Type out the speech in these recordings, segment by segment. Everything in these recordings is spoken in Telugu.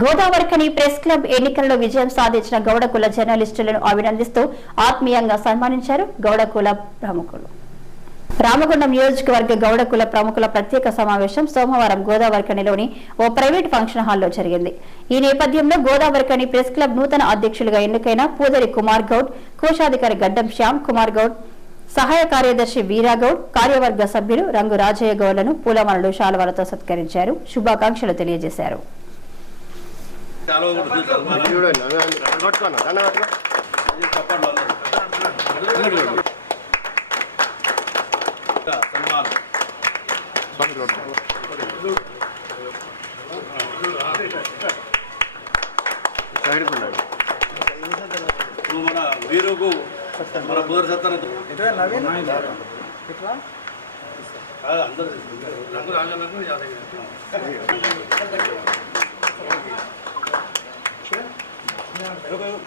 గోదావరికని ప్రెస్ క్లబ్ ఎన్నికల్లో విజయం సాధించిన గౌడకుల జర్నలిస్టులను అభినందిస్తూ ఆత్మీయంగా సన్మానించారు గౌడకుల ప్రముఖులు. రామగుండం నియోజకవర్గ గౌడకుల ప్రముఖుల ప్రత్యేక సమావేశం సోమవారం గోదావరికనిలోని ఓ ప్రైవేట్ ఫంక్షన్ హాల్లో జరిగింది. ఈ నేపథ్యంలో గోదావరికని ప్రెస్ క్లబ్ నూతన అధ్యక్షులుగా ఎన్నికైన పూదరి కుమార్ గౌడ్ కోశాధికారి గడ్డం శ్యామ్ కుమార్ గౌడ్ సహాయ కార్యదర్శి వీరాగౌడ్ కార్యవర్గ సభ్యులు రంగు రాజయ్య గౌడ్లను పూలమాలలు శాలువాలతో సత్కరించారు. శుభాకాంక్షలు తెలియజేశారు. చూడండి అన్న, పట్టుకోన్న, దండ పట్టుకో. అందరూ. ఇంకా సన్మానం. సైడ్కి ఉండండి. నువ్వు మన వీరుకు మన బుధర్ సత్తన కాదు, అందరూ తీసుకుంటారు. రంగు రాజన్నకు యాదగిరి. నొప్పి చూడండి.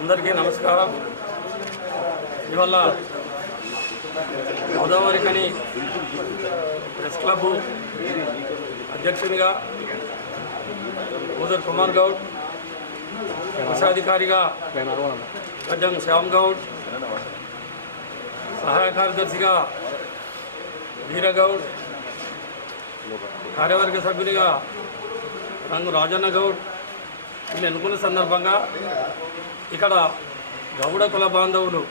అందరికీ నమస్కారం. ఇవాళ గోదావరి కని ప్రెస్ క్లబ్ అధ్యక్షునిగా ఉదర్ కుమార్ గౌడ్ కోశాధికారిగా గడ్డం శ్యామ్ గౌడ్ సహాయ కార్యదర్శిగా వీరగౌడ్ కార్యవర్గ సభ్యునిగా రంగు రాజన్న గౌడ్. నేను ఎన్నుకున్న సందర్భంగా ఇక్కడ గౌడ కుల బాంధవులు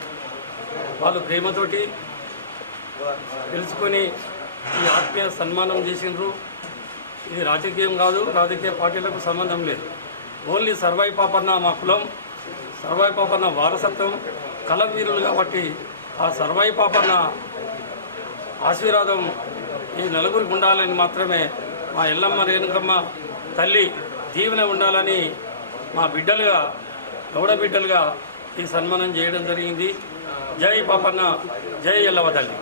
వాళ్ళు ప్రేమతోటి తెలుసుకొని ఈ ఆత్మీయ సన్మానం చేసినారు ఇది రాజకీయం కాదు రాజకీయ పార్టీలకు సంబంధం లేదు. ఓన్లీ సర్వై పాపన్న మా కులం సర్వై పాపన్న వారసత్వం కలం వీరులు కాబట్టి ఆ సర్వై పాపన్న ఆశీర్వాదం ఈ నలుగురికి ఉండాలని మాత్రమే మా ఎల్లమ్మ రేణుకమ్మ తల్లి దీవెన ఉండాలని మా బిడ్డలుగా గౌడ బిడ్డలుగా ఈ సన్మానం చేయడం జరిగింది. జై పాపన్న జై ఎల్లవ తల్లి.